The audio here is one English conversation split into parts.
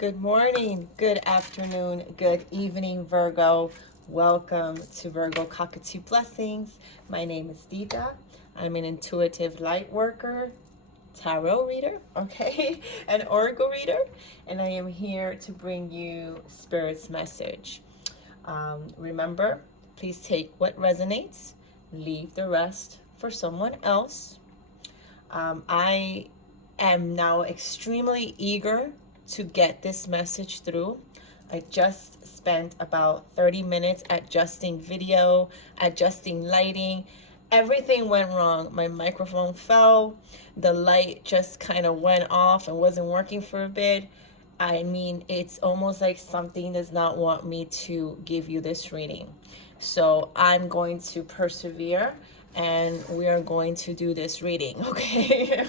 Good morning, good afternoon, good evening, Virgo. Welcome to Virgo Cockatoo Blessings. My name is Dita. I'm an intuitive light worker, tarot reader, okay, an oracle reader, and I am here to bring you Spirit's message. Remember, please take what resonates, leave the rest for someone else. I am now extremely eager to get this message through. I just spent about 30 minutes adjusting video, adjusting lighting. Everything went wrong. My microphone fell. The light just kind of went off and wasn't working for a bit. I mean, it's almost like something does not want me to give you this reading. So I'm going to persevere and we are going to do this reading, okay?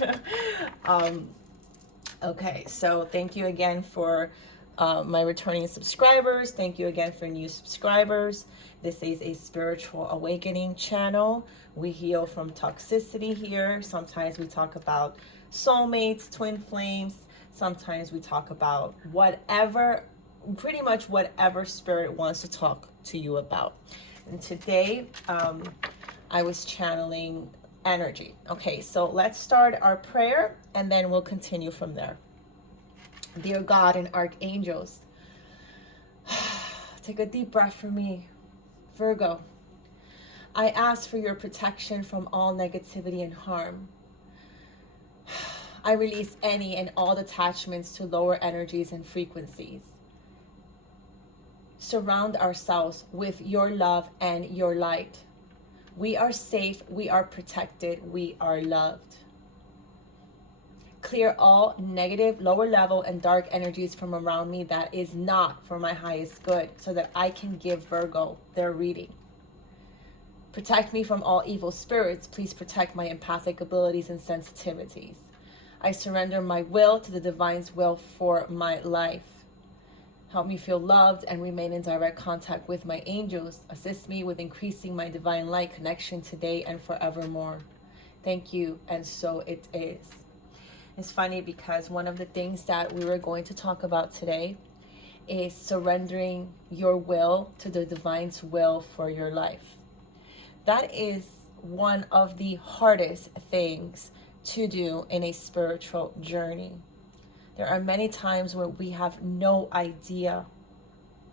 Okay, so thank you again for my returning subscribers. Thank you again for new subscribers. This is a spiritual awakening channel. We heal from toxicity here. Sometimes we talk about soulmates, twin flames. Sometimes we talk about whatever, pretty much whatever spirit wants to talk to you about. And today, I was channeling energy. Okay, so let's start our prayer and then we'll continue from there. Dear God and archangels, take a deep breath for me. Virgo, I ask for your protection from all negativity and harm. I release any and all attachments to lower energies and frequencies. Surround ourselves with your love and your light. We are safe, we are protected, we are loved. Clear all negative, lower level, and dark energies from around me that is not for my highest good, so that I can give Virgo their reading. Protect me from all evil spirits. Please protect my empathic abilities and sensitivities. I surrender my will to the divine's will for my life. Help me feel loved and remain in direct contact with my angels. Assist me with increasing my divine light connection today and forevermore. Thank you, and so it is. It's funny because one of the things that we were going to talk about today is surrendering your will to the divine's will for your life. That is one of the hardest things to do in a spiritual journey. There are many times where we have no idea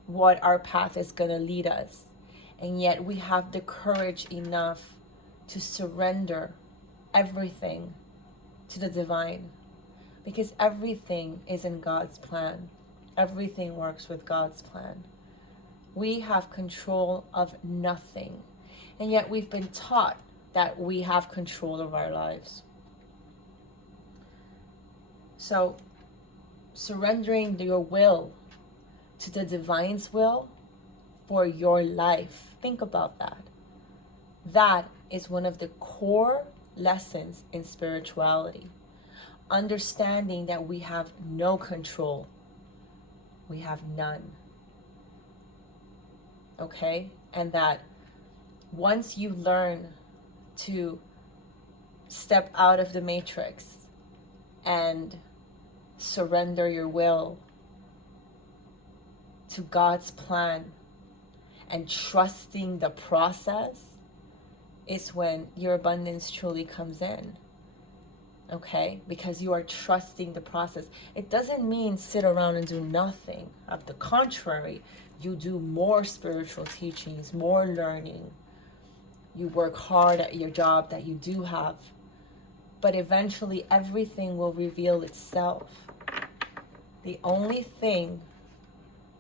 what our path is going to lead us. And yet we have the courage enough to surrender everything to the divine. Because everything is in God's plan. Everything works with God's plan. We have control of nothing. And yet we've been taught that we have control of our lives. So, surrendering your will to the divine's will for your life. Think about that. That is one of the core lessons in spirituality. Understanding that we have no control. We have none. Okay? And that once you learn to step out of the matrix and surrender your will to God's plan and trusting the process is when your abundance truly comes in. Okay? Because you are trusting the process. It doesn't mean sit around and do nothing. On the contrary, you do more spiritual teachings, more learning. You work hard at your job that you do have. But eventually everything will reveal itself. The only thing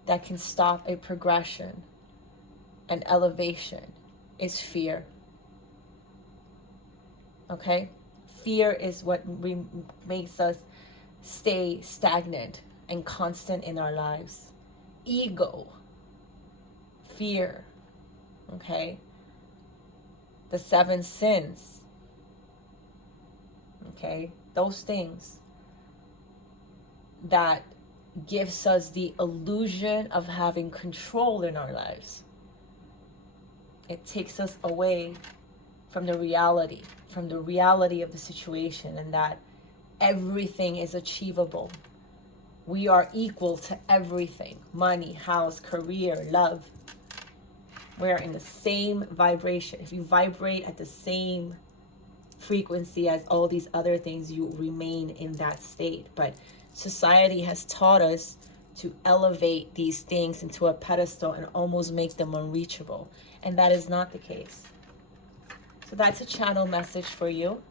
that can stop a progression and elevation is fear. Okay? Fear is what makes us stay stagnant and constant in our lives. Ego, fear, okay? The 7 sins, okay? Those things that gives us the illusion of having control in our lives. It takes us away from the reality of the situation, and that everything is achievable. We are equal to everything. Money, house, career, love. We're in the same vibration. If you vibrate at the same frequency as all these other things, you remain in that state. But society has taught us to elevate these things into a pedestal and almost make them unreachable. And that is not the case. So that's a channel message for you.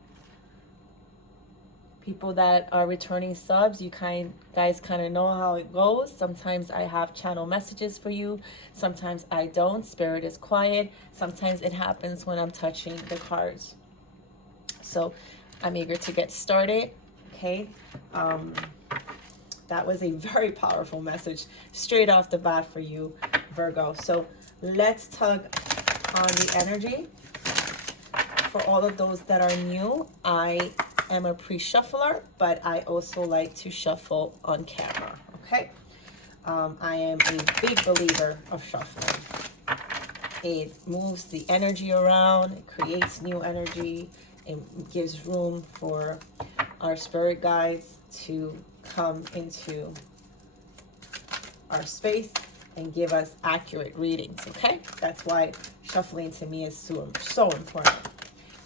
People that are returning subs, you guys kind of know how it goes. Sometimes I have channel messages for you. Sometimes I don't. Spirit is quiet. Sometimes it happens when I'm touching the cards. So I'm eager to get started. Okay. That was a very powerful message straight off the bat for you, Virgo. So let's tug on the energy. For all of those that are new, I am a pre-shuffler, but I also like to shuffle on camera, okay? I am a big believer of shuffling. It moves the energy around, it creates new energy, it gives room for our spirit guides to come into our space and give us accurate readings, okay? That's why shuffling to me is so important.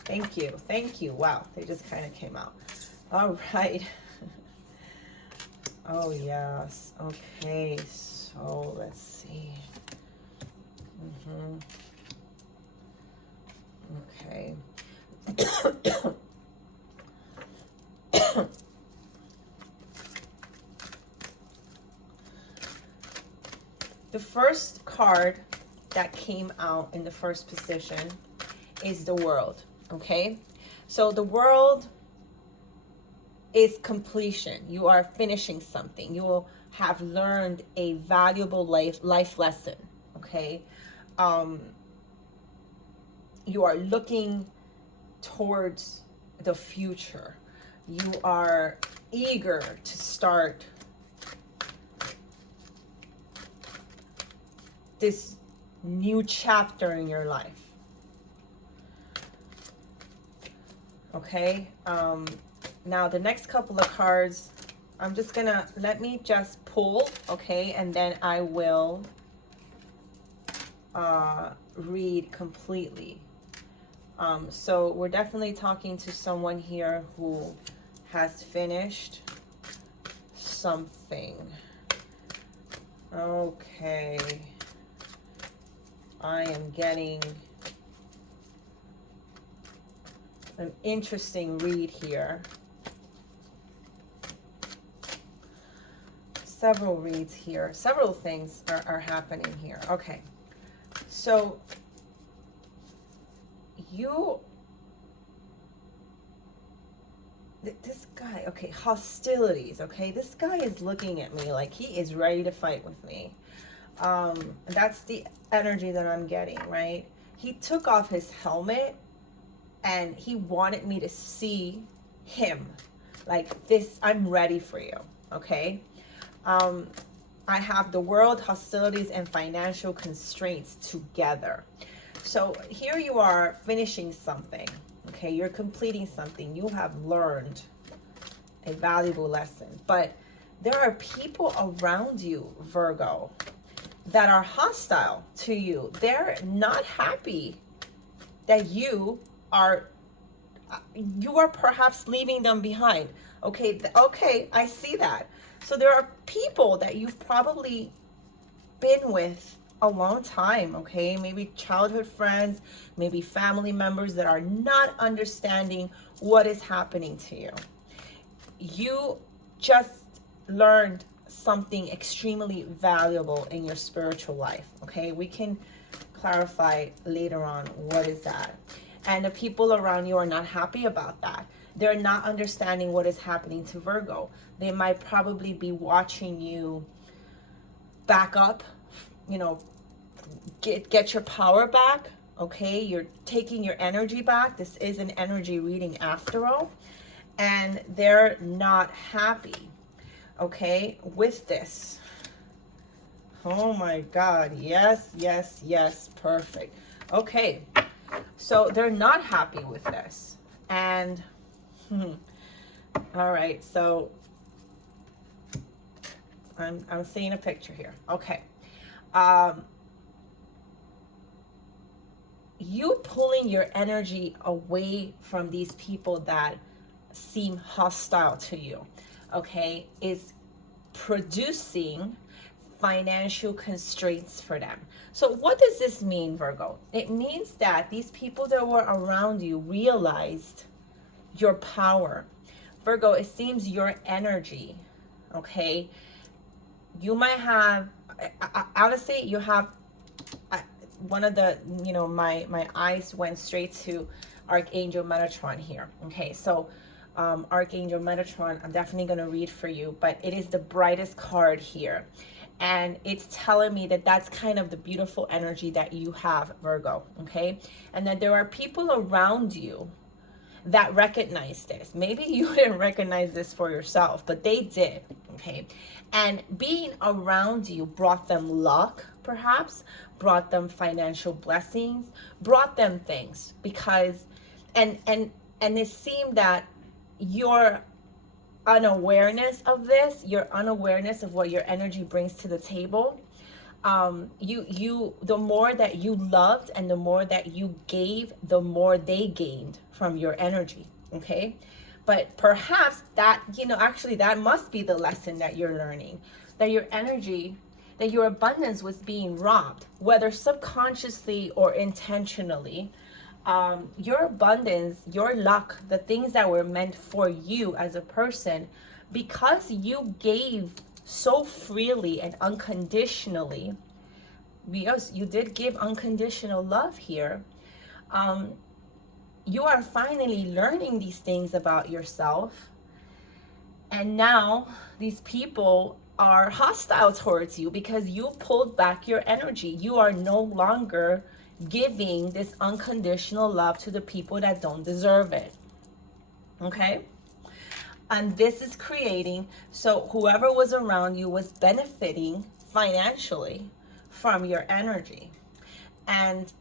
Thank you. Thank you. Wow. They just kind of came out. All right. Oh, yes. Okay. So let's see. Okay. The first card that came out in the first position is the World. Okay, so the World is completion. You are finishing something. You will have learned a valuable life lesson. Okay, you are looking towards the future. You are eager to start this new chapter in your life. Okay, now the next couple of cards, I'm just gonna, let me just pull, okay, and then I will read completely. So we're definitely talking to someone here who has finished something. Okay, I am getting an interesting read here. Several reads here. Several things are happening here. Okay. So this guy, okay, hostilities, okay? This guy is looking at me like he is ready to fight with me. That's the energy that I'm getting, right? He took off his helmet and he wanted me to see him like this. I'm ready for you. Okay. I have the World, hostilities, and financial constraints together. So here you are finishing something. Okay. You're completing something. You have learned a valuable lesson, but there are people around you, Virgo, that are hostile to you. They're not happy that you are perhaps leaving them behind. Okay, I see that. So there are people that you've probably been with a long time, okay? Maybe childhood friends, maybe family members that are not understanding what is happening to you. You just learned something extremely valuable in your spiritual life, okay? We can clarify later on what is that. And the people around you are not happy about that. They're not understanding what is happening to Virgo. They might probably be watching you back up, you know, get your power back, okay? You're taking your energy back. This is an energy reading after all. And they're not happy, okay, with this. Oh my God, yes, yes, yes, perfect. Okay. So they're not happy with this. And, all right, so I'm seeing a picture here. Okay. You pulling your energy away from these people that seem hostile to you, okay, is producing financial constraints for them. So what does this mean, Virgo? It means that these people that were around you realized your power. Virgo, it seems your energy, okay, you might have, honestly, you have one of the, you know, my eyes went straight to Archangel Metatron here. Okay, so Archangel Metatron, I'm definitely going to read for you, but it is the brightest card here. And it's telling me that that's kind of the beautiful energy that you have, Virgo, okay? And that there are people around you that recognize this. Maybe you didn't recognize this for yourself, but they did, okay? And being around you brought them luck, perhaps, brought them financial blessings, brought them things, because, and it seemed that your unawareness of this, your unawareness of what your energy brings to the table, the more that you loved and the more that you gave, the more they gained from your energy, okay? But perhaps that, you know, actually that must be the lesson that you're learning, that your energy, that your abundance was being robbed, whether subconsciously or intentionally. Your abundance, your luck, the things that were meant for you as a person, because you gave so freely and unconditionally, because you did give unconditional love here, you are finally learning these things about yourself. And now these people are hostile towards you because you pulled back your energy. You are no longer giving this unconditional love to the people that don't deserve it. Okay? And this is creating, so whoever was around you was benefiting financially from your energy. And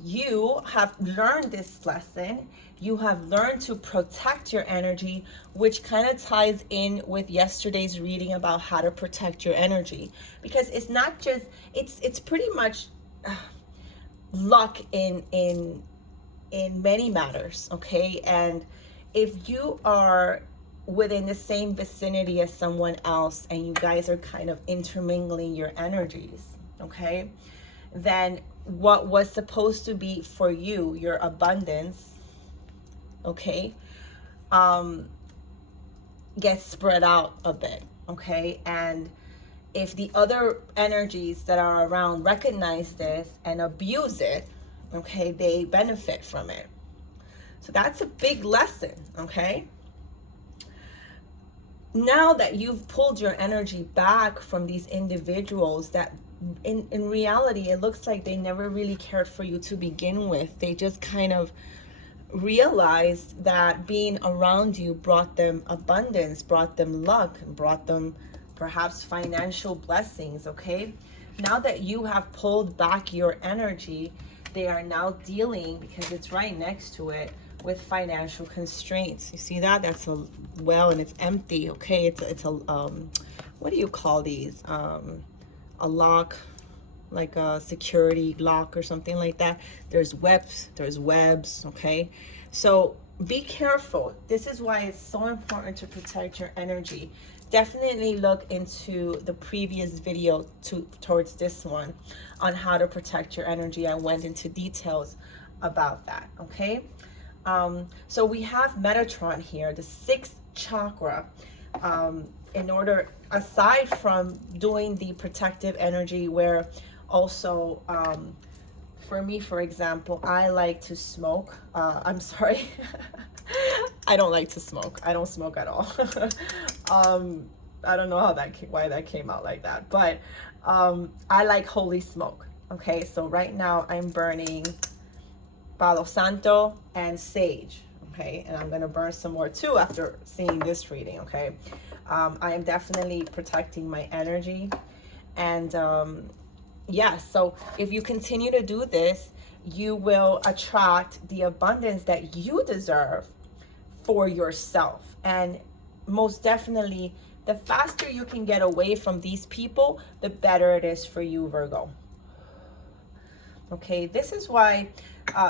you have learned this lesson. You have learned to protect your energy, which kind of ties in with yesterday's reading about how to protect your energy. Because it's not just, it's pretty much luck in many matters, okay? And if you are within the same vicinity as someone else and you guys are kind of intermingling your energies, okay, then what was supposed to be for you, your abundance, okay, gets spread out a bit, okay? And if the other energies that are around recognize this and abuse it, okay, they benefit from it. So that's a big lesson, okay? Now that you've pulled your energy back from these individuals that in reality, it looks like they never really cared for you to begin with. They just kind of realized that being around you brought them abundance, brought them luck, and brought them perhaps financial blessings, okay? Now that you have pulled back your energy, they are now dealing, because it's right next to it, with financial constraints. You see that? That's a well, and it's empty, okay? It's a what do you call these? A lock, like a security lock or something like that. There's webs, okay? So be careful. This is why it's so important to protect your energy. Definitely look into the previous video towards this one on how to protect your energy. I went into details about that, okay? So we have Metatron here, the sixth chakra. In order, aside from doing the protective energy, where also, for me, for example, I like to smoke. I'm sorry. I don't like to smoke. I don't smoke at all. I don't know why that came out like that, but I like holy smoke. Okay, so right now I'm burning Palo Santo and sage. Okay, and I'm gonna burn some more too after seeing this reading. Okay, I am definitely protecting my energy, and yeah, so if you continue to do this, you will attract the abundance that you deserve for yourself. And most definitely, the faster you can get away from these people, the better it is for you, Virgo. Okay, this is why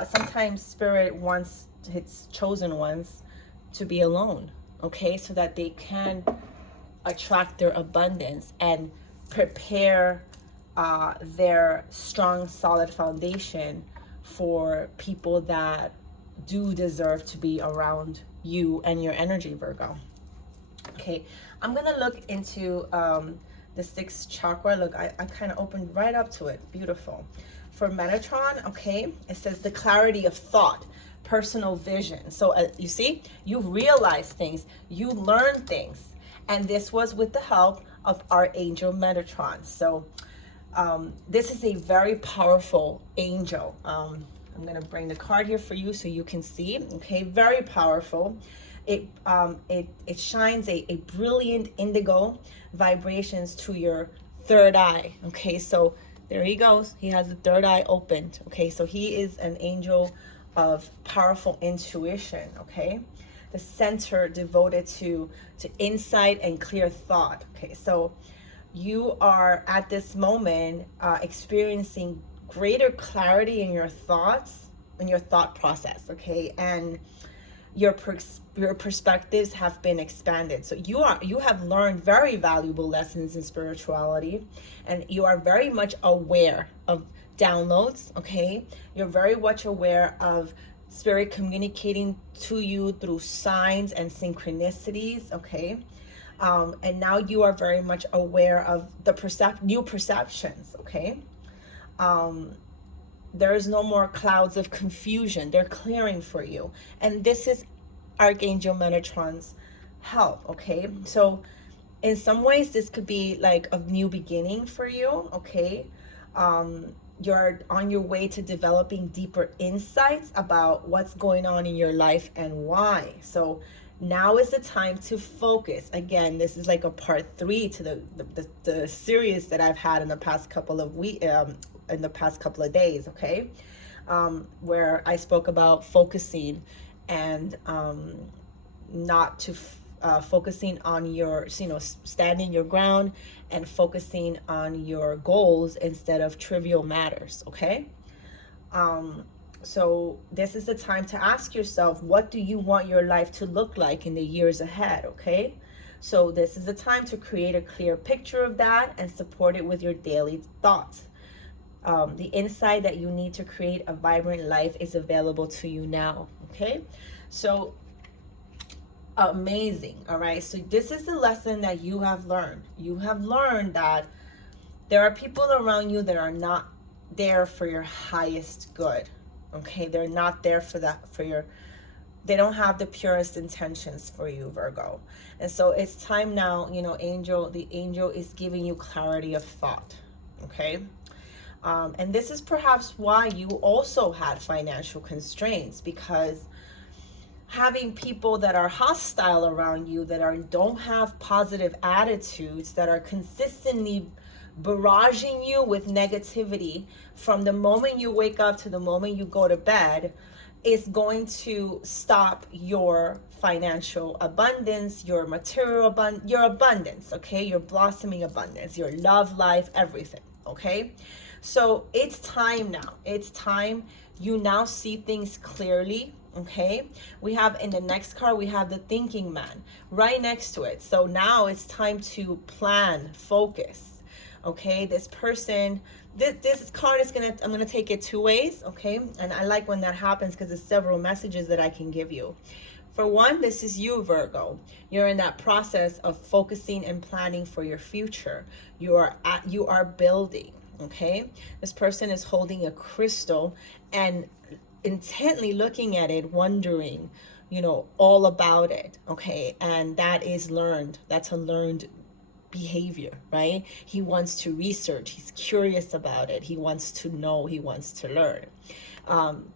sometimes Spirit wants its chosen ones to be alone, okay, so that they can attract their abundance and prepare their strong, solid foundation for people that do deserve to be around you and your energy, Virgo. Okay, I'm gonna look into the sixth chakra. Look, I kind of opened right up to it. Beautiful. For Metatron, okay, it says the clarity of thought, personal vision. So you see, you realize things, you learn things, and this was with the help of Archangel Metatron. So this is a very powerful angel. I'm gonna bring the card here for you so you can see. Okay, very powerful. It shines a brilliant indigo vibrations to your third eye. Okay, so there he goes. He has the third eye opened. Okay, so he is an angel of powerful intuition. Okay, the center devoted to insight and clear thought. Okay, so you are at this moment experiencing greater clarity in your thoughts, in your thought process. Okay, and your perspectives have been expanded. So you have learned very valuable lessons in spirituality, and you are very much aware of downloads. Okay, you're very much aware of Spirit communicating to you through signs and synchronicities. Okay, and now you are very much aware of the new perceptions. Okay, there is no more clouds of confusion. They're clearing for you. And this is Archangel Metatron's help, okay? So in some ways, this could be like a new beginning for you, okay? You're on your way to developing deeper insights about what's going on in your life and why. So now is the time to focus. Again, this is like a part 3 to the series that I've had in the past couple of weeks, in the past couple of days, okay, where I spoke about focusing and not to focusing on your, standing your ground and focusing on your goals instead of trivial matters, okay? So this is the time to ask yourself, what do you want your life to look like in the years ahead, okay? So this is the time to create a clear picture of that and support it with your daily thoughts. The insight that you need to create a vibrant life is available to you now, okay? So amazing. All right, so this is the lesson that you have learned. You have learned that there are people around you that are not there for your highest good, okay? They're not there for that, they don't have the purest intentions for you, Virgo. And so it's time now, the angel is giving you clarity of thought, okay? And this is perhaps why you also had financial constraints, because having people that are hostile around you, that don't have positive attitudes, that are consistently barraging you with negativity from the moment you wake up to the moment you go to bed, is going to stop your financial abundance, your material your abundance, okay? Your blossoming abundance, your love life, everything, okay? So it's time now. It's time. You now see things clearly, okay? We have in the next card, we have the thinking man right next to it. So now it's time to plan, focus, okay? This person, this card is I'm gonna take it 2 ways, okay? And I like when that happens because there's several messages that I can give you. For one, this is you, Virgo. You're in that process of focusing and planning for your future. You are building. Okay, this person is holding a crystal and intently looking at it, wondering, all about it. Okay, and that is learned. That's a learned behavior, right? He wants to research. He's curious about it. He wants to know. He wants to learn.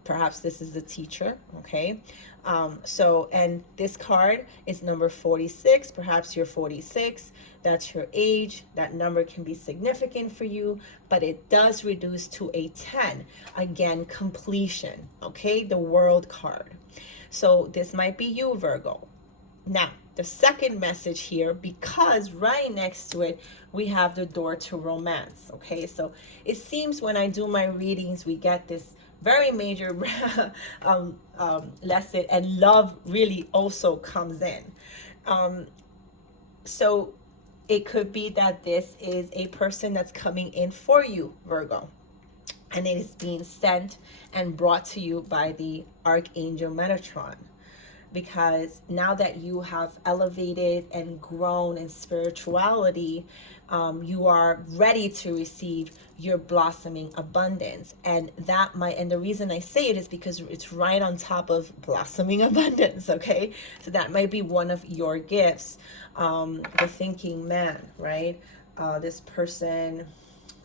Perhaps this is the teacher. Okay. And this card is number 46. Perhaps you're 46. That's your age. That number can be significant for you, but it does reduce to a 10. Again, completion. Okay. The world card. So this might be you, Virgo. Now, the second message here, because right next to it we have the door to romance. Okay, so it seems when I do my readings we get this very major lesson, and love really also comes in. So it could be that this is a person that's coming in for you, Virgo, and it is being sent and brought to you by the Archangel Metatron. Because now that you have elevated and grown in spirituality, you are ready to receive your blossoming abundance. And that might, and the reason I say it is because it's right on top of blossoming abundance, okay? So that might be one of your gifts. The thinking man, right? This person,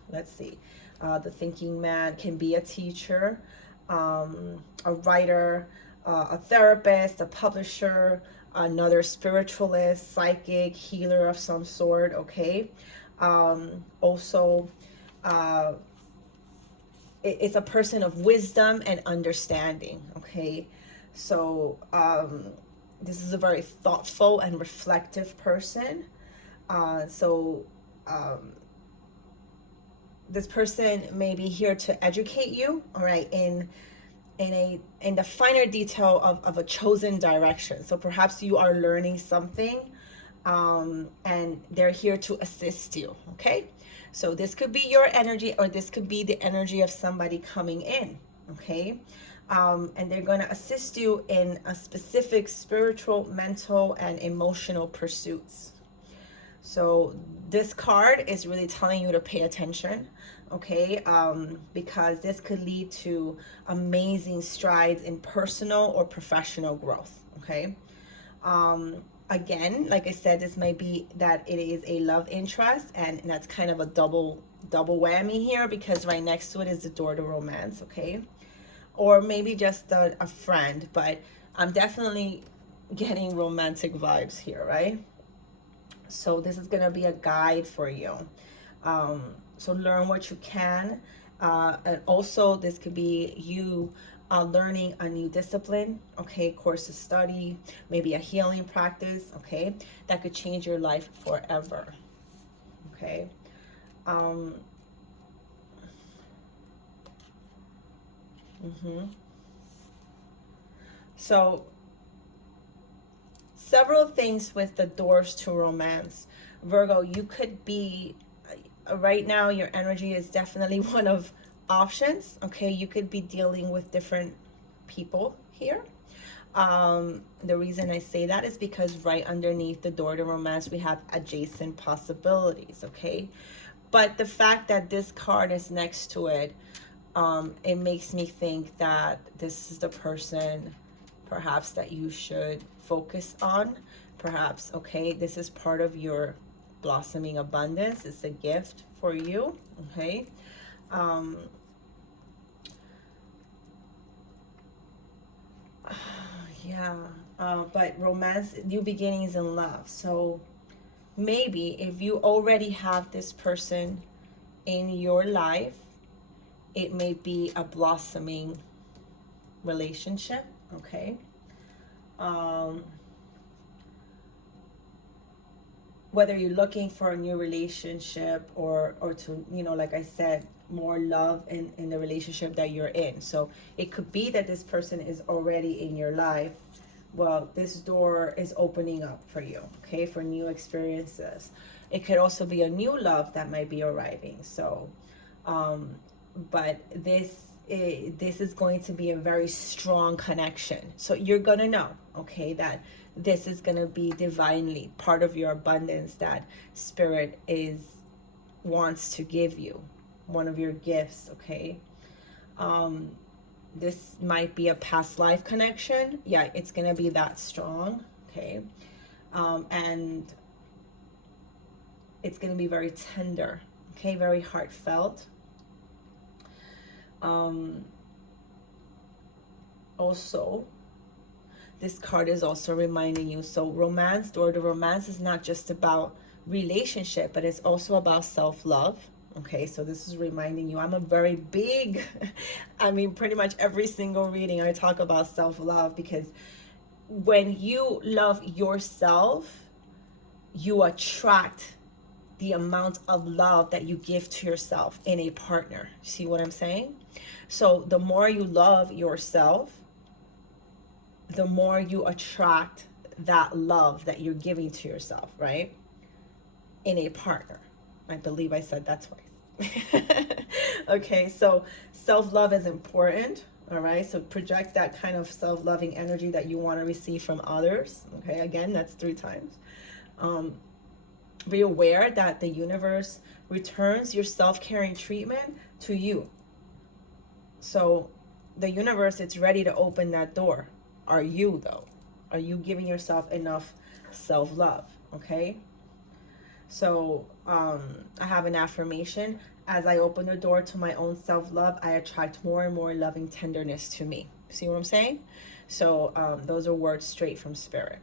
let's see, the thinking man can be a teacher, a writer, a therapist, a publisher, another spiritualist, psychic, healer of some sort, okay? Also, it's a person of wisdom and understanding, okay? So this is a very thoughtful and reflective person. This person may be here to educate you, all right, in the finer detail of a chosen direction. So perhaps you are learning something, and they're here to assist you, okay? So this could be your energy, or this could be the energy of somebody coming in, okay? And they're going to assist you in a specific spiritual, mental, and emotional pursuits. So this card is really telling you to pay attention, okay? Because this could lead to amazing strides in personal or professional growth, okay? Again, like I said, this might be that it is a love interest, and that's kind of a double whammy here, because right next to it is the door to romance, okay? Or maybe just a friend, but I'm definitely getting romantic vibes here, right? So this is going to be a guide for you. So learn what you can. And also this could be you learning a new discipline, okay? Course of study, maybe a healing practice, okay? That could change your life forever, okay? So several things with the doors to romance. Virgo, you could be, right now your energy is definitely one of options, okay? You could be dealing with different people here. The reason I say that is because right underneath the door to romance we have adjacent possibilities, okay? But the fact that this card is next to it, it makes me think that this is the person perhaps that you should focus on. Perhaps, okay, this is part of your blossoming abundance. It's a gift for you, okay? But romance, new beginnings in love. So maybe if you already have this person in your life, it may be a blossoming relationship, okay? Whether you're looking for a new relationship or to, you know, like I said, more love in the relationship that you're in. So it could be that this person is already in your life. Well, this door is opening up for you, okay, for new experiences. It could also be a new love that might be arriving. So, but this is going to be a very strong connection. So you're going to know, okay, that this is going to be divinely part of your abundance that Spirit wants to give you, one of your gifts, okay? This might be a past life connection. Yeah, it's going to be that strong, okay? And it's going to be very tender, okay? Very heartfelt. Also, this card is also reminding you, so romance, door to romance is not just about relationship, but it's also about self-love. Okay, so this is reminding you, I'm a very big, I mean, pretty much every single reading I talk about self-love, because when you love yourself, you attract the amount of love that you give to yourself in a partner. See what I'm saying? So the more you love yourself, the more you attract that love that you're giving to yourself, right? In a partner. I believe I said that twice. Okay, so self-love is important. All right, so project that kind of self-loving energy that you want to receive from others. Okay, again, that's 3 times. Be aware that the universe returns your self-caring treatment to you. So the universe, it's ready to open that door. Are you, though? Are you giving yourself enough self-love? Okay. So I have an affirmation. As I open the door to my own self-love, I attract more and more loving tenderness to me. See what I'm saying? So those are words straight from spirit.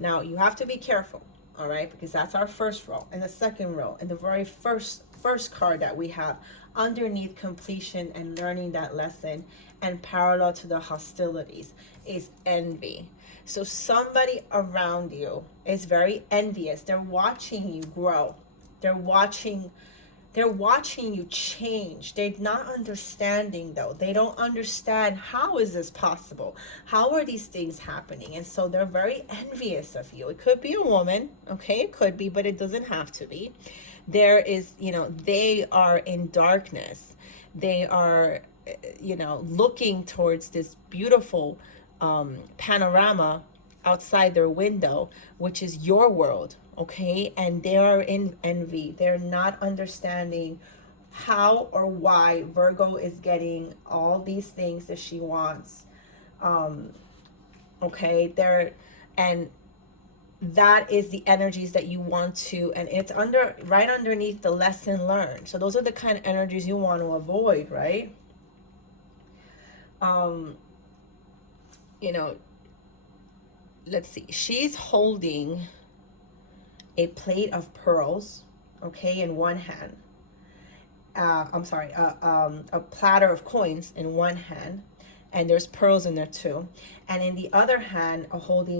Now, you have to be careful, all right? Because that's our first row. And the second row, and the very first card that we have underneath completion and learning that lesson and parallel to the hostilities is envy. So somebody around you is very envious. They're watching you grow. They're watching you change. They're not understanding, though. They don't understand, how is this possible? How are these things happening? And so they're very envious of you. It could be a woman, okay? It could be, but it doesn't have to be. There is, they are in darkness. They are, looking towards this beautiful panorama outside their window, which is your world. Okay, and they are in envy. They're not understanding how or why Virgo is getting all these things that she wants. Okay, and that is the energies that you want to, and it's right underneath the lesson learned. So those are the kind of energies you want to avoid, right? Let's see. She's holding a plate of pearls, okay, in one hand. A platter of coins in one hand, and there's pearls in there too. And in the other hand,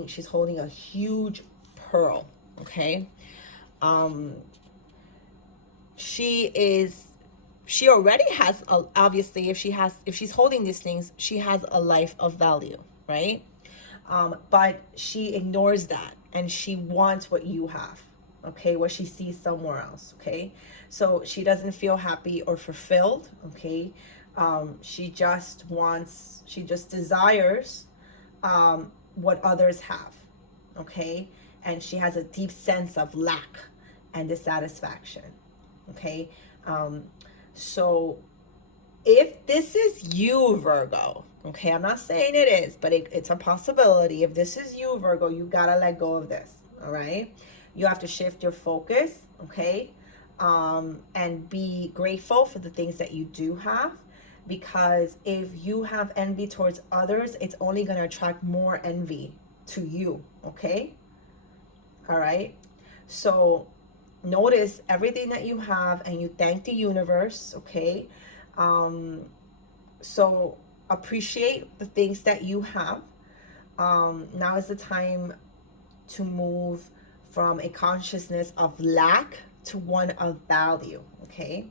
she's holding a huge pearl, okay. She already has obviously, if she's holding these things, she has a life of value, right? But she ignores that, and she wants what you have, okay, what she sees somewhere else, okay? So she doesn't feel happy or fulfilled, okay? She just desires what others have, okay? And she has a deep sense of lack and dissatisfaction, okay? So if this is you, Virgo, okay, I'm not saying it is, but it's a possibility. If this is you, Virgo, you gotta let go of this, all right? You have to shift your focus, okay? And be grateful for the things that you do have, because if you have envy towards others, it's only gonna attract more envy to you, okay? All right? So notice everything that you have and you thank the universe, okay? So appreciate the things that you have. Now is the time to move from a consciousness of lack to one of value, okay?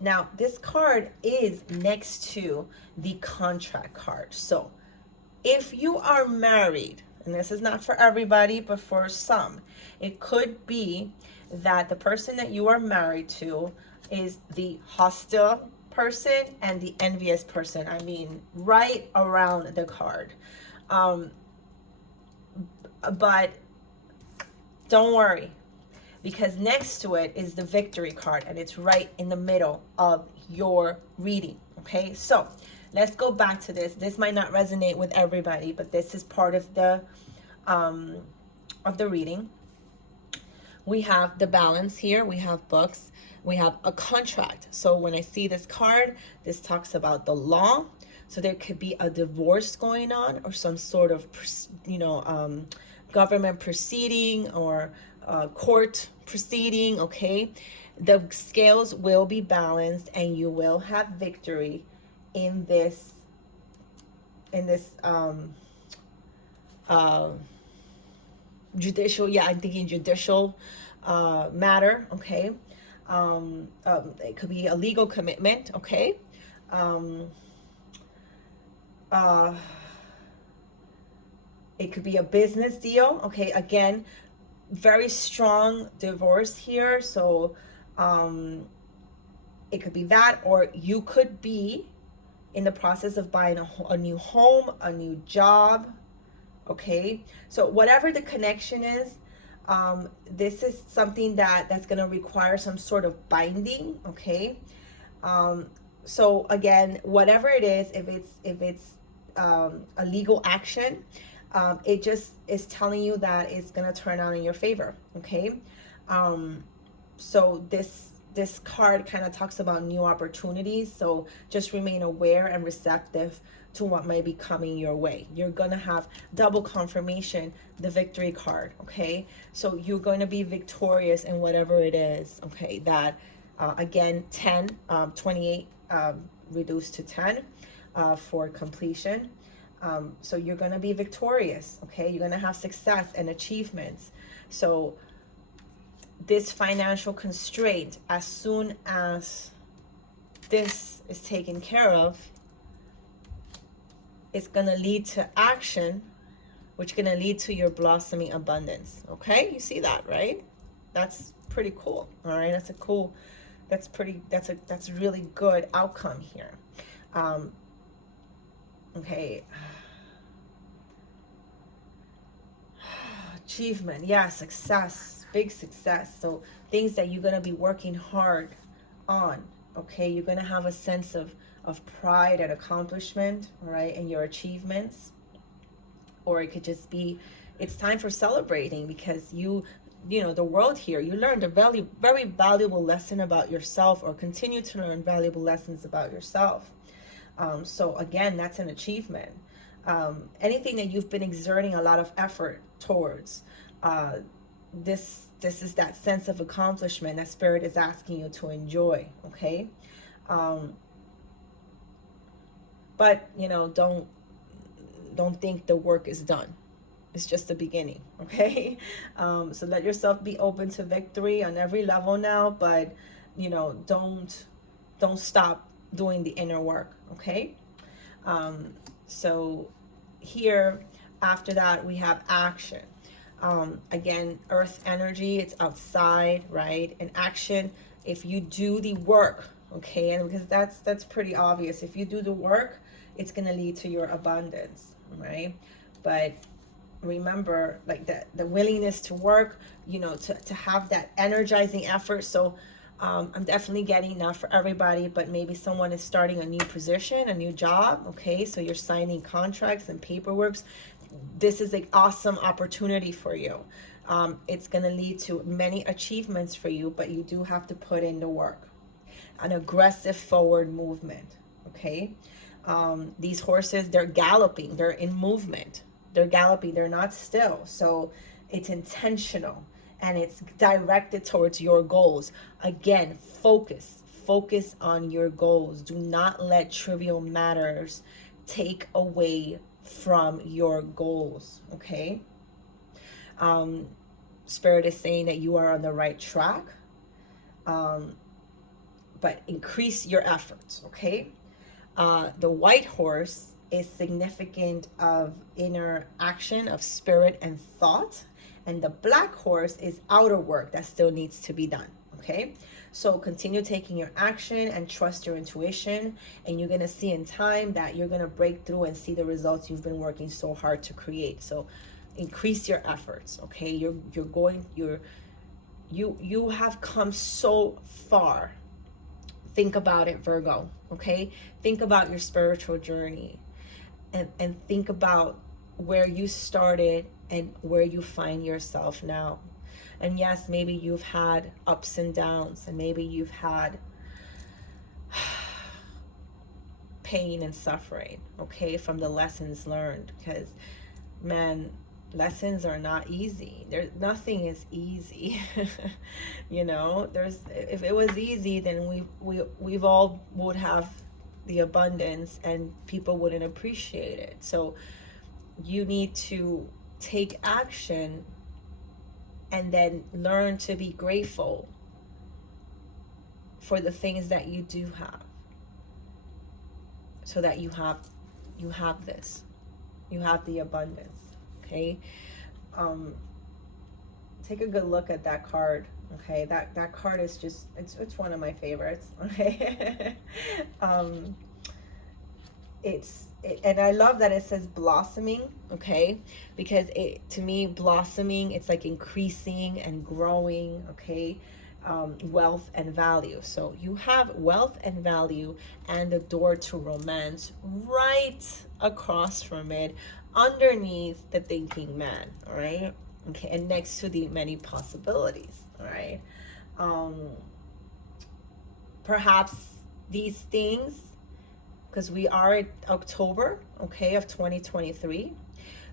Now this card is next to the contract card. So if you are married, and this is not for everybody, but for some, it could be that the person that you are married to is the hostile person and the envious person. I mean, right around the card. But don't worry, because next to it is the victory card, and it's right in the middle of your reading, okay? So let's go back to this. This might not resonate with everybody, but this is part of the reading. We have the balance here. We have books. We have a contract. So when I see this card, this talks about the law. So there could be a divorce going on, or some sort of, government proceeding, or court proceeding, okay? The scales will be balanced, and you will have victory in this judicial, yeah, I'm thinking judicial matter, okay? It could be a legal commitment, okay? It could be a business deal, okay? Again, very strong divorce here. So it could be that, or you could be in the process of buying a new home, a new job, okay? So whatever the connection is, this is something that's going to require some sort of binding, okay? So again, whatever it is, if it's a legal action, it just is telling you that it's going to turn out in your favor, okay? So this card kind of talks about new opportunities, so just remain aware and receptive to what may be coming your way. You're going to have double confirmation, the victory card, okay? So you're going to be victorious in whatever it is, okay? That, again, 10, 28 reduced to 10 for completion. So you're going to be victorious, okay? You're going to have success and achievements. So this financial constraint, as soon as this is taken care of, it's going to lead to action, which is going to lead to your blossoming abundance, okay? You see that, right? That's pretty cool, all right? That's a cool, that's really good outcome here. Okay. Achievement, yeah, success, big success. So things that you're going to be working hard on, okay? You're going to have a sense of pride and accomplishment, all right, in your achievements. Or it could just be, it's time for celebrating because you know, the world here, you learned a very, very valuable lesson about yourself, or continue to learn valuable lessons about yourself. So again, that's an achievement. Anything that you've been exerting a lot of effort towards, this is that sense of accomplishment that Spirit is asking you to enjoy, okay? But you know, don't think the work is done. It's just the beginning, okay? So let yourself be open to victory on every level now, but you know, don't stop doing the inner work, okay? So here, after that, we have action. Again, earth energy, it's outside, right? And action, if you do the work, okay? And because that's pretty obvious. If you do the work, it's going to lead to your abundance, right? But remember, like the willingness to work, you know, to have that energizing effort. So I'm definitely getting, not for everybody, but maybe someone is starting a new position, a new job, okay? So you're signing contracts and paperwork. This is an awesome opportunity for you. It's going to lead to many achievements for you, but you do have to put in the work. An aggressive forward movement, okay? These horses, they're galloping, they're in movement. They're galloping, they're not still. So it's intentional and it's directed towards your goals. Again, focus on your goals. Do not let trivial matters take away from your goals, okay? Spirit is saying that you are on the right track, but increase your efforts, okay? The white horse is significant of inner action, of spirit and thought. And the black horse is outer work that still needs to be done, okay? So continue taking your action and trust your intuition. And you're going to see in time that you're going to break through and see the results you've been working so hard to create. So increase your efforts, okay? You have come so far. Think about it, Virgo, okay? Think about your spiritual journey and think about where you started and where you find yourself now. And yes, maybe you've had ups and downs, and maybe you've had pain and suffering, okay, from the lessons learned. Because, man, lessons are not easy. Nothing is easy. You know, if it was easy, then we've all would have the abundance and people wouldn't appreciate it. So you need to take action and then learn to be grateful for the things that you do have, so that you have this, you have the abundance. Okay, take a good look at that card. Okay, that card is just, it's one of my favorites. Okay. And I love that it says blossoming. Okay, because to me, blossoming, it's like increasing and growing. Okay, wealth and value. So you have wealth and value and the door to romance right across from it, underneath the thinking man. All right. Okay, and next to the many possibilities. All right. Perhaps these things, because we are in October, okay, of 2023,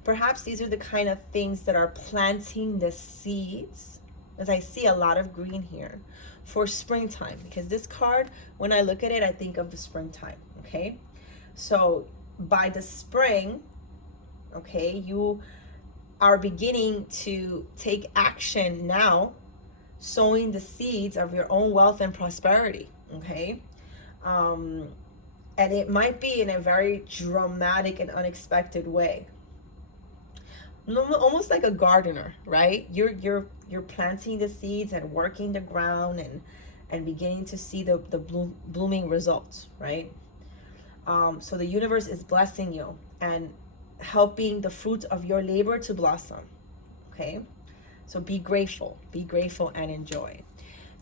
perhaps these are the kind of things that are planting the seeds, as I see a lot of green here, for springtime. Because this card, when I look at it, I think of the springtime. Okay, so by the spring, okay, you are beginning to take action now, sowing the seeds of your own wealth and prosperity. Okay, and it might be in a very dramatic and unexpected way, almost like a gardener, right? You're planting the seeds and working the ground and beginning to see the blooming results, right? So the universe is blessing you and helping the fruit of your labor to blossom. Okay, so be grateful and enjoy.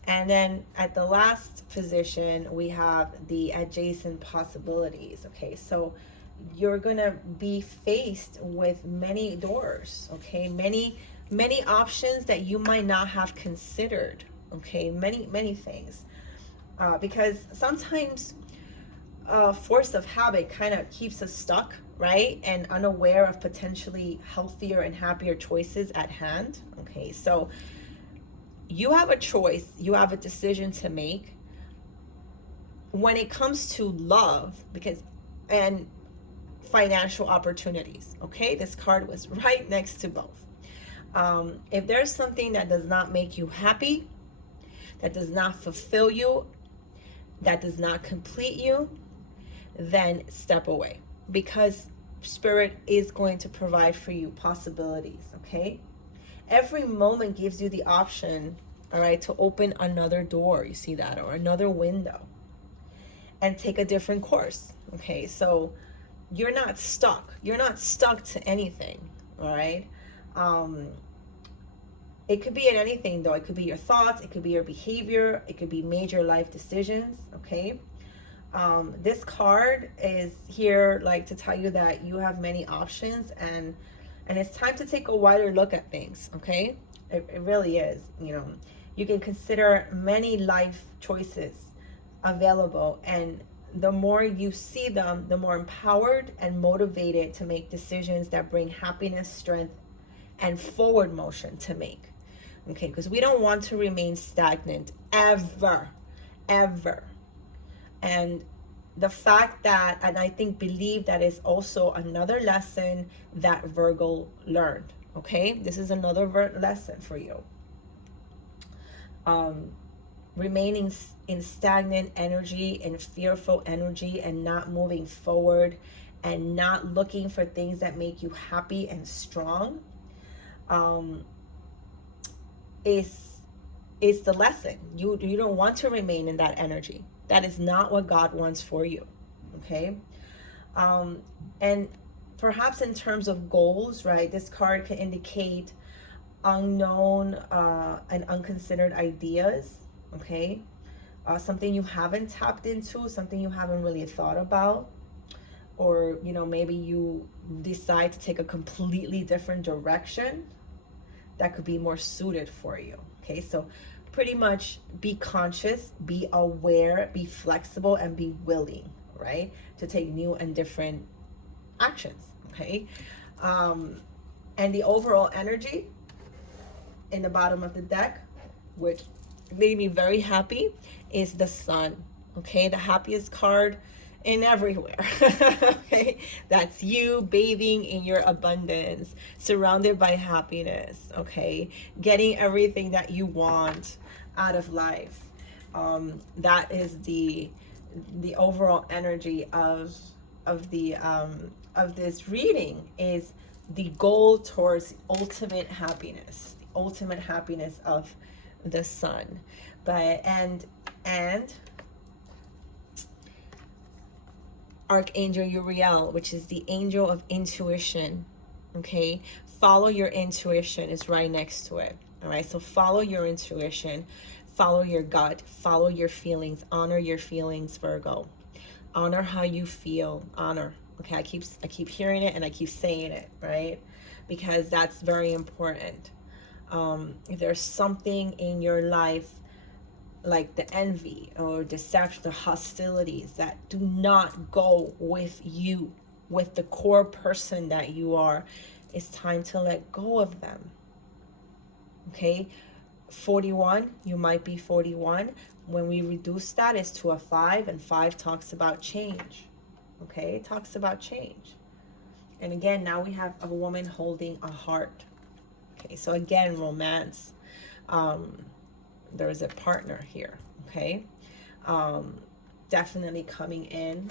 And then at the last position, we have the adjacent possibilities. Okay, so you're gonna be faced with many doors. Okay, many options that you might not have considered. Okay, many things, because sometimes force of habit kind of keeps us stuck, right? And unaware of potentially healthier and happier choices at hand. Okay, so you have a choice, you have a decision to make when it comes to love, and financial opportunities. Okay, this card was right next to both. If there's something that does not make you happy, that does not fulfill you, that does not complete you, then step away, because Spirit is going to provide for you possibilities. Okay, every moment gives you the option, all right, to open another door, you see that, or another window, and take a different course. Okay, so you're not stuck to anything. All right, it could be in anything though. It could be your thoughts, it could be your behavior, it could be major life decisions. Okay, this card is here like to tell you that you have many options, and it's time to take a wider look at things. Okay, it really is. You know, you can consider many life choices available, and the more you see them, the more empowered and motivated to make decisions that bring happiness, strength, and forward motion to make. Okay, because we don't want to remain stagnant ever. And the fact that, and I believe that is also another lesson that Virgo learned. Okay, this is another lesson for you. Remaining in stagnant energy, in fearful energy, and not moving forward, and not looking for things that make you happy and strong, is the lesson. You don't want to remain in that energy. That is not what God wants for you. Okay, and perhaps in terms of goals, right, this card can indicate unknown and unconsidered ideas. Okay, something you haven't tapped into, something you haven't really thought about, or maybe you decide to take a completely different direction that could be more suited for you. Okay, so pretty much be conscious, be aware, be flexible, and be willing, right, to take new and different actions. Okay, and the overall energy in the bottom of the deck, which made me very happy, is the Sun. Okay, the happiest card in everywhere. Okay, that's you bathing in your abundance, surrounded by happiness. Okay, getting everything that you want out of life. That is the overall energy of this reading, is the goal towards ultimate happiness, the ultimate happiness of the sun. But and Archangel Uriel, which is the angel of intuition. Okay, follow your intuition is right next to it. All right, so follow your intuition, follow your gut, follow your feelings, honor your feelings, Virgo. Honor how you feel, honor. Okay, I keep hearing it and I keep saying it, right? Because that's very important. If there's something in your life like the envy or deception, the hostilities that do not go with you, with the core person that you are, it's time to let go of them. Okay, 41, you might be 41. When we reduce that, it's to a 5, and 5 talks about change. Okay, it talks about change. And again, now we have a woman holding a heart. Okay, so again, romance. There is a partner here. Okay, definitely coming in.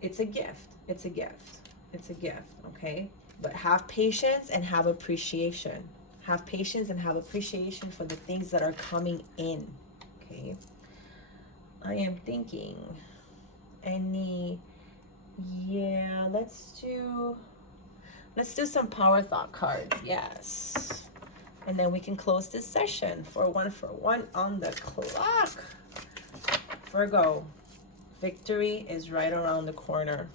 It's a gift. It's a gift. It's a gift. Okay, but have patience and have appreciation. Have patience and have appreciation for the things that are coming in. Okay, I am thinking let's do some power thought cards. Yes, and then we can close this session for one on the clock. Virgo, victory is right around the corner.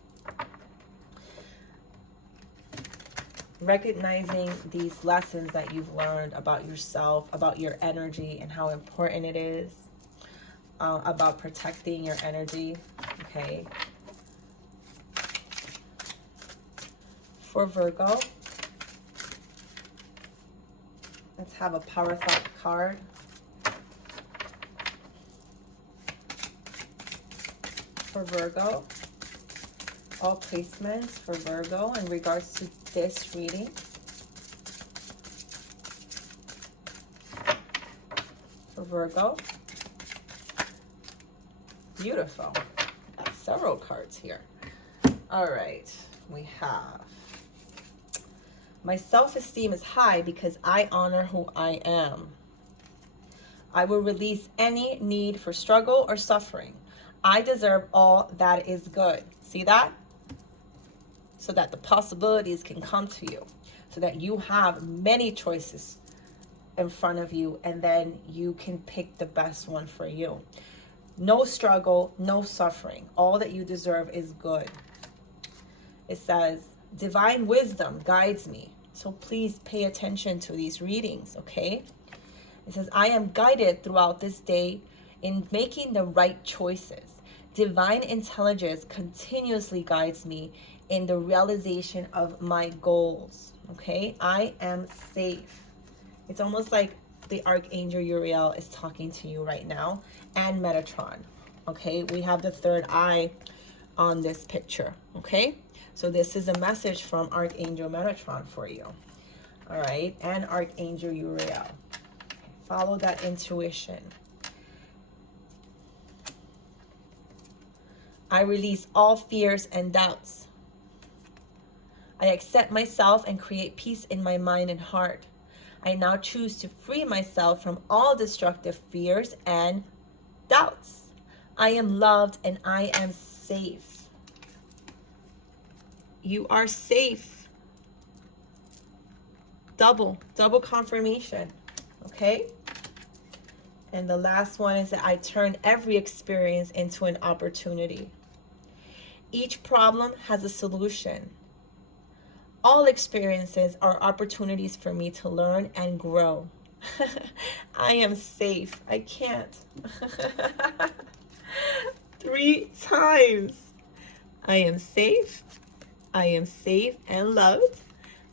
Recognizing these lessons that you've learned about yourself, about your energy and how important it is, about protecting your energy. Okay, for Virgo, let's have a power thought card. For Virgo, all placements for Virgo in regards to this reading. For Virgo, beautiful. Got several cards here. All right, we have, my self-esteem is high because I honor who I am. I will release any need for struggle or suffering. I deserve all that is good. See that? So that the possibilities can come to you, so that you have many choices in front of you, and then you can pick the best one for you. No struggle, no suffering. All that you deserve is good. It says, divine wisdom guides me. So please pay attention to these readings, okay? It says, I am guided throughout this day in making the right choices. Divine intelligence continuously guides me in the realization of my goals. Okay, I am safe. It's almost like the Archangel Uriel is talking to you right now, and Metatron. Okay, we have the third eye on this picture. Okay, so this is a message from Archangel Metatron for you. All right, and Archangel Uriel. Follow that intuition. I release all fears and doubts. I accept myself and create peace in my mind and heart. I now choose to free myself from all destructive fears and doubts. I am loved and I am safe. You are safe. Double confirmation. Okay? And the last one is that I turn every experience into an opportunity. Each problem has a solution. All experiences are opportunities for me to learn and grow. I am safe. I can't. 3 times. I am safe. I am safe and loved.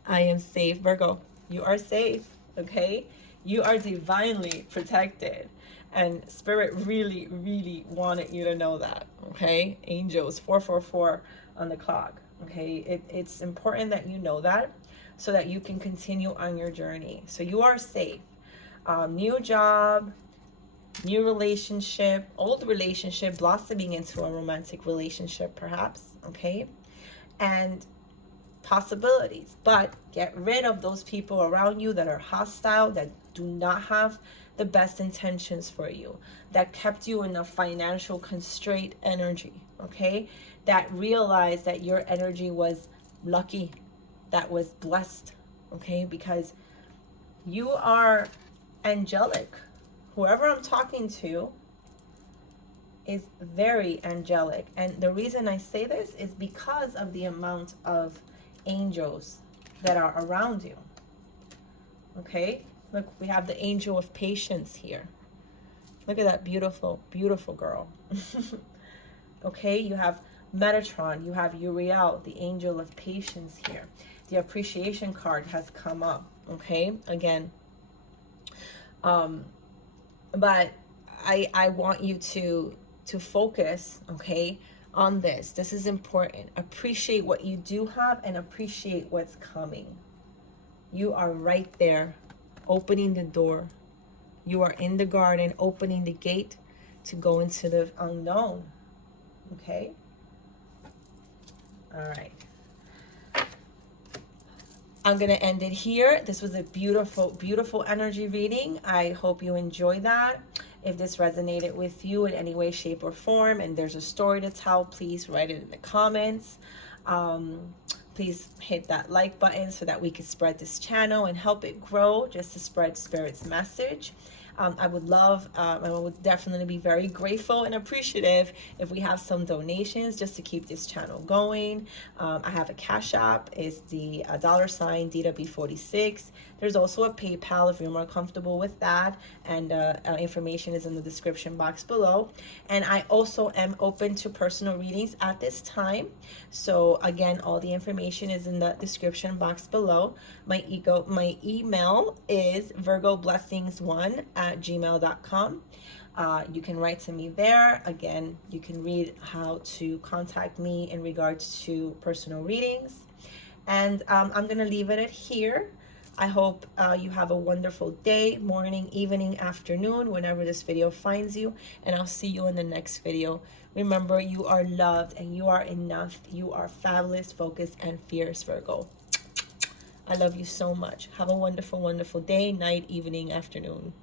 I am safe. Virgo, you are safe, okay? You are divinely protected. And Spirit really, really wanted you to know that, okay? Angels, 444 on the clock, okay? It's important that you know that so that you can continue on your journey. So you are safe. New job, new relationship, old relationship blossoming into a romantic relationship perhaps, okay? And possibilities, but get rid of those people around you that are hostile, that do not have the best intentions for you, that kept you in a financial constraint energy, okay? That realized that your energy was lucky, that was blessed, okay? Because you are angelic. Whoever I'm talking to is very angelic. And the reason I say this is because of the amount of angels that are around you. Okay? Look, we have the angel of patience here. Look at that beautiful, beautiful girl. Okay? You have Metatron. You have Uriel, the angel of patience here. The appreciation card has come up. Okay? Again. But I want you to focus, okay, on this. This is important. Appreciate what you do have and appreciate what's coming. You are right there, opening the door. You are in the garden, opening the gate to go into the unknown. Okay? All right. I'm going to end it here. This was a beautiful, beautiful energy reading. I hope you enjoyed that. If this resonated with you in any way, shape, or form, and there's a story to tell, please write it in the comments. Please hit that like button so that we can spread this channel and help it grow, just to spread Spirit's message. I would love, I would definitely be very grateful and appreciative if we have some donations just to keep this channel going. I have a Cash App, is the $ DW46. There's also a PayPal if you're more comfortable with that, and information is in the description box below. And I also am open to personal readings at this time. So again, all the information is in the description box below. My email is virgoblessings1@gmail.com. You can write to me there. Again, you can read how to contact me in regards to personal readings. And I'm going to leave it at here. I hope you have a wonderful day, morning, evening, afternoon, whenever this video finds you. And I'll see you in the next video. Remember, you are loved and you are enough. You are fabulous, focused, and fierce, Virgo. I love you so much. Have a wonderful, wonderful day, night, evening, afternoon.